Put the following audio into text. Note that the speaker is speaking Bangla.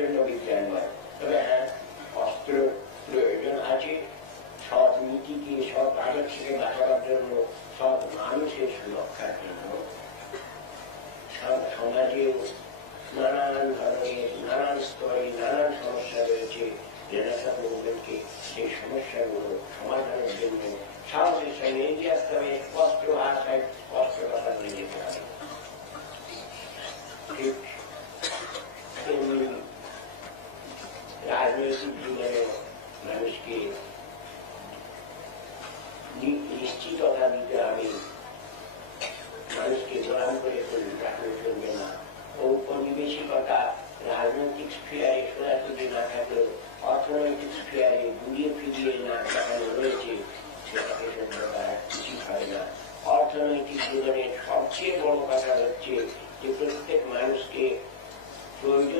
জন্য বিজ্ঞান নয়। তবে হ্যাঁ, অস্ত্র প্রয়োজন আছে সৎ নীতিকে, সৎ আদর্শকে বাঁচাবার জন্য, সৎ মানুষের সুরক্ষার জন্য। সমাজেও নানান ধরনের, নানান স্তরে নানান সমস্যা রয়েছে। রেনেসাঁ মুভমেন্টকে সেই সমস্যাগুলো সমাধানের জন্য সাহসের সঙ্গে এগিয়ে আসতে হবে, স্পষ্ট ভাষায় স্পষ্ট কথা বলে যেতে হবে। ঠিক রাজনৈতিক জীবনে মানুষকে